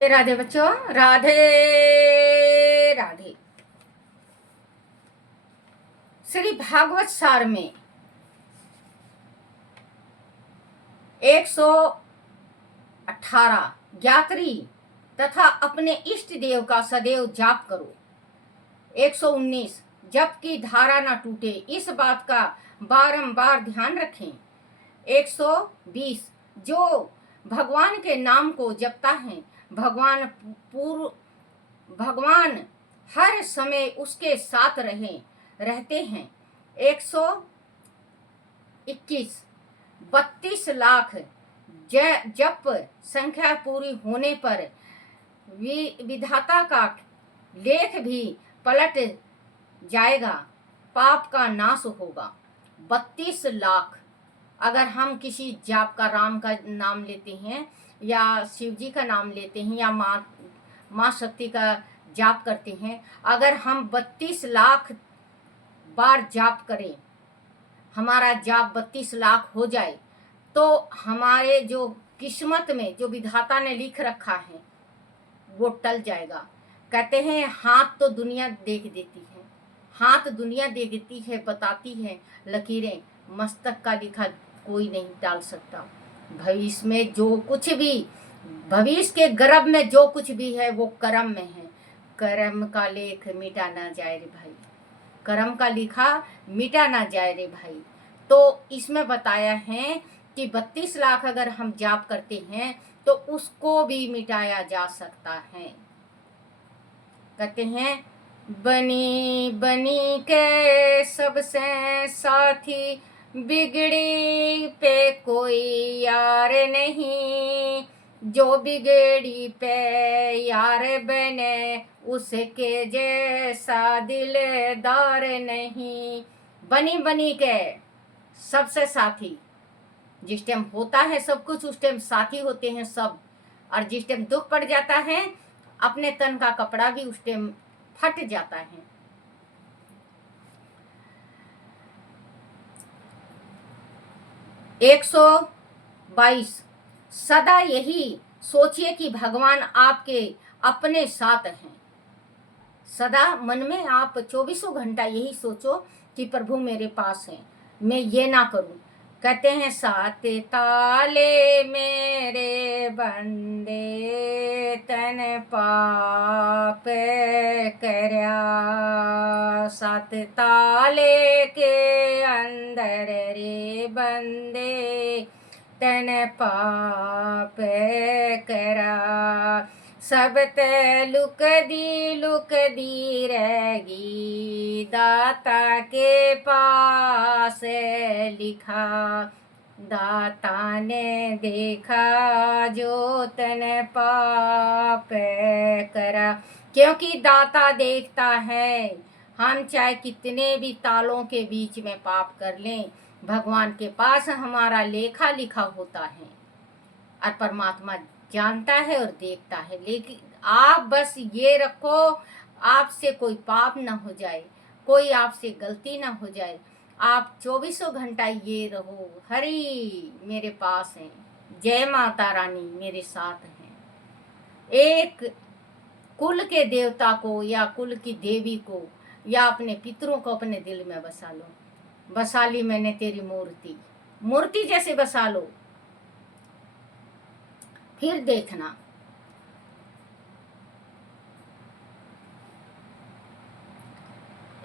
राधे बच्चों, राधे राधे। श्री भागवत सार में 118 ज्ञात्री तथा अपने इष्ट देव का सदैव जाप करो। 119 जप की धारा न टूटे, इस बात का बारंबार ध्यान रखें। 120 जो भगवान के नाम को जपता है, भगवान हर समय उसके साथ रहते हैं। 121 32 लाख जप संख्या पूरी होने पर विधाता का लेख भी पलट जाएगा, पाप का नाश होगा। 32 लाख अगर हम किसी जाप का, राम का नाम लेते हैं या शिव जी का नाम लेते हैं या माँ शक्ति का जाप करते हैं, अगर हम 32 लाख बार जाप करें, हमारा जाप 32 लाख हो जाए, तो हमारे जो किस्मत में जो विधाता ने लिख रखा है वो टल जाएगा। कहते हैं हाथ तो दुनिया देख देती है, हाथ दुनिया देती है, बताती है लकीरें, मस्तक का लिखा कोई नहीं टाल सकता। भविष्य में जो कुछ भी, भविष्य के गर्भ में जो कुछ भी है वो कर्म में है। कर्म का लेख मिटा ना जाए रे भाई, कर्म का लिखा मिटा ना जाए रे भाई। तो इसमें बताया है कि 32 लाख अगर हम जाप करते हैं तो उसको भी मिटाया जा सकता है। कहते हैं बनी बनी के सबसे साथी, बिगड़ी पे कोई यार नहीं, जो बिगड़ी पे यार बने उसके जैसा दिलदार नहीं। बनी बनी के सबसे साथी, जिस टाइम होता है सब कुछ उस टाइम साथी होते हैं सब, और जिस टाइम दुख पड़ जाता है अपने तन का कपड़ा भी उस टाइम फट जाता है। एक 122 सदा यही सोचिए कि भगवान आपके अपने साथ हैं। सदा मन में आप 24 घंटा यही सोचो कि प्रभु मेरे पास है, मैं ये ना करूं। कहते हैं सात ताले मेरे बंदे तन पाप करया, सात ताले के अंदर रे बंदे तन पाप करा, सब ते लुक दी रहेगी, दाता के पास लिखा, दाता ने देखा जो तन पाप करा। क्योंकि दाता देखता है, हम चाहे कितने भी तालों के बीच में पाप कर लें, भगवान के पास हमारा लेखा लिखा होता है और परमात्मा जानता है और देखता है। लेकिन आप बस ये रखो, आपसे कोई पाप ना हो जाए, कोई आपसे गलती ना हो जाए। आप 24 घंटा ये रहो, हरि मेरे पास है, जय माता रानी मेरे साथ हैं। एक कुल के देवता को या कुल की देवी को या अपने पितरों को अपने दिल में बसा लो। बसा ली मैंने तेरी मूर्ति जैसे बसा लो, फिर देखना।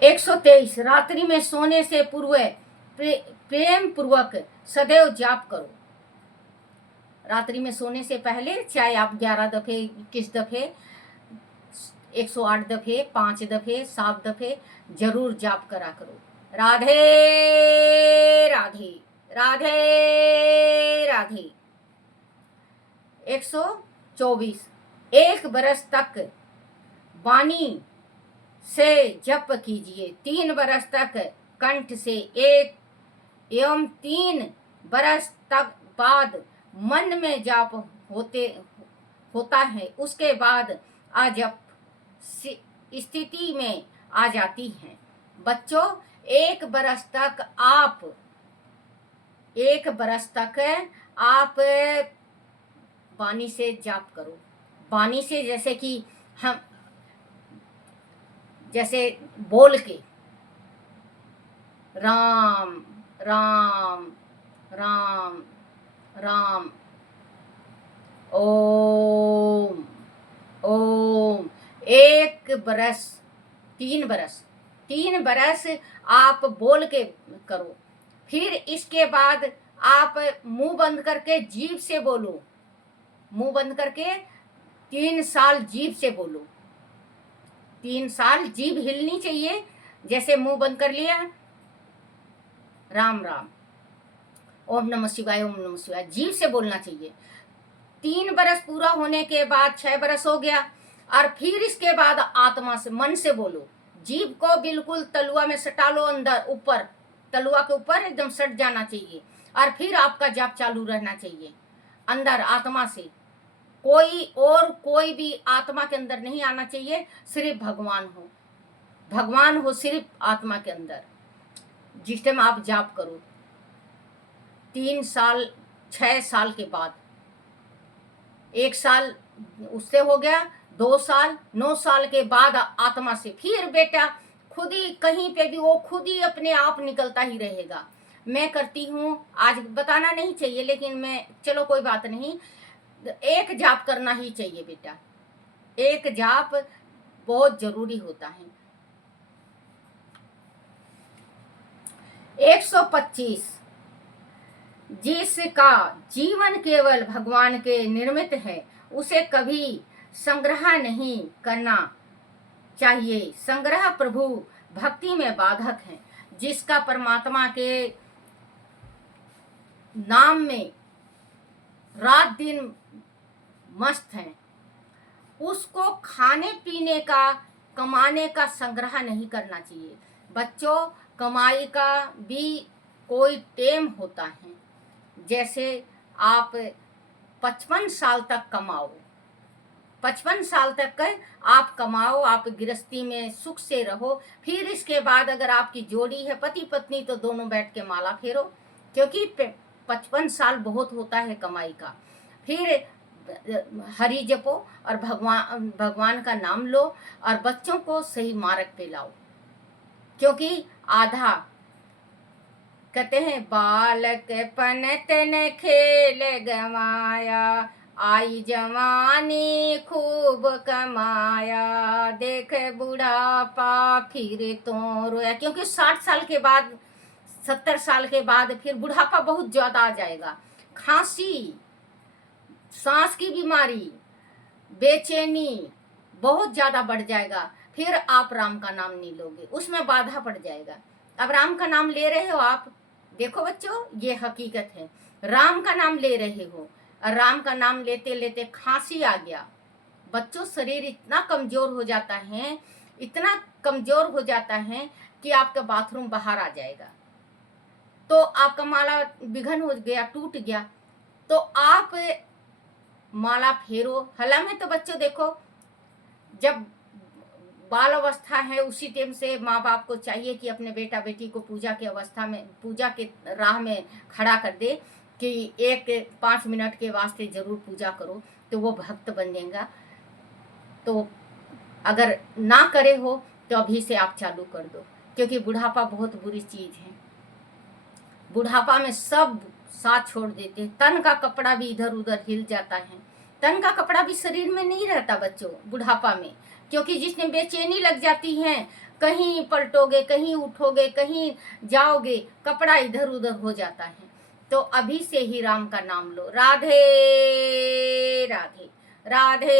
123 रात्रि में सोने से पूर्व प्रेम पूर्वक सदैव जाप करो। रात्रि में सोने से पहले चाहे आप 11 दफे, 21 दफे, 108 दफे, 5 दफे, 7 दफे जरूर जाप करा करो। राधे राधे राधे राधे। 124 1 बरस तक वाणी से जप कीजिए, 3 बरस तक कंठ से, एक एवं 3 बरस तक बाद मन में जाप होता है, उसके बाद अजप स्थिति में आ जाती हैं। बच्चों 1 बरस तक आप 1 बरस तक आप वाणी से जाप करो, वाणी से, जैसे कि हम जैसे बोल के राम राम राम राम, ओम ओम, 1 बरस, 3 बरस, 3 बरस आप बोल के करो। फिर इसके बाद आप मुंह बंद करके जीभ से बोलो, मुंह बंद करके 3 साल जीभ से बोलो। 3 साल जीभ हिलनी चाहिए, जैसे मुंह बंद कर लिया, राम राम, ओम नमः शिवाय, ओम नमः शिवाय, जीभ से बोलना चाहिए। 3 बरस पूरा होने के बाद 6 बरस हो गया, और फिर इसके बाद आत्मा से, मन से बोलो। जीभ को बिल्कुल तलुआ में सटा लो, अंदर ऊपर, तलुआ के ऊपर एकदम सट जाना चाहिए, और फिर आपका जाप चालू रहना चाहिए अंदर आत्मा से। कोई भी आत्मा के अंदर नहीं आना चाहिए, सिर्फ भगवान हो सिर्फ आत्मा के अंदर। जिस टाइम आप जाप करो 3 साल, 6 साल के बाद, 1 साल उससे हो गया, 2 साल, 9 साल के बाद आत्मा से फिर बेटा खुद ही कहीं पे भी वो खुद ही अपने आप निकलता ही रहेगा। मैं करती हूँ, आज बताना नहीं चाहिए, लेकिन मैं, चलो कोई बात नहीं, 1 जाप करना ही चाहिए बेटा, 1 जाप बहुत जरूरी होता है। 125, जिसका जीवन केवल भगवान के निर्मित है उसे कभी संग्रह नहीं करना चाहिए। संग्रह प्रभु भक्ति में बाधक है। जिसका परमात्मा के नाम में रात दिन मस्त है, उसको खाने पीने का, कमाने का संग्रह नहीं करना चाहिए। बच्चों, कमाई का भी कोई टेम होता है। जैसे आप 55 साल तक कमाओ, 55 साल तक आप कमाओ, आप गृहस्थी में सुख से रहो। फिर इसके बाद अगर आपकी जोड़ी है, पति पत्नी, तो दोनों बैठ के माला फेरो, क्योंकि 55 साल बहुत होता है कमाई का। फिर हरि जपो और भगवान का नाम लो, और बच्चों को सही मार्ग पे लाओ, क्योंकि आधा कहते हैं बालक पनतन खेल गमाया, आई जवानी खूब कमाया, देख बुढ़ापा फिर तो रोया। क्योंकि 60 साल के बाद, 70 साल के बाद फिर बुढ़ापा बहुत ज्यादा आ जाएगा। खांसी, सांस की बीमारी, बेचैनी बहुत ज्यादा बढ़ जाएगा। फिर आप राम का नाम नहीं लोगे, उसमें बाधा पड़ जाएगा। अब राम का नाम ले रहे हो आप, देखो बच्चों, ये हकीकत है, राम का नाम ले रहे हो, और राम का नाम लेते लेते खांसी आ गया। बच्चों, शरीर इतना कमजोर हो जाता है, इतना कमजोर हो जाता है कि आपका बाथरूम बाहर आ जाएगा। तो आपका माला विघन हो गया, टूट गया, तो आप माला फेरो। हला में तो बच्चों देखो, जब बाल अवस्था है उसी टाइम से माँ बाप को चाहिए कि अपने बेटा बेटी को पूजा की अवस्था में, पूजा के राह में खड़ा कर दे कि 5 मिनट के वास्ते जरूर पूजा करो, तो वो भक्त बन जाएगा। तो अगर ना करे हो तो अभी से आप चालू कर दो, क्योंकि बुढ़ापा बहुत बुरी चीज है। बुढ़ापा में सब साथ छोड़ देते हैं। तन का कपड़ा भी इधर उधर हिल जाता है, तन का कपड़ा भी शरीर में नहीं रहता बच्चों बुढ़ापा में, क्योंकि जिसने बेचैनी लग जाती है, कहीं पलटोगे, कहीं उठोगे, कहीं जाओगे, कपड़ा इधर उधर हो जाता है। तो अभी से ही राम का नाम लो। राधे राधे, राधे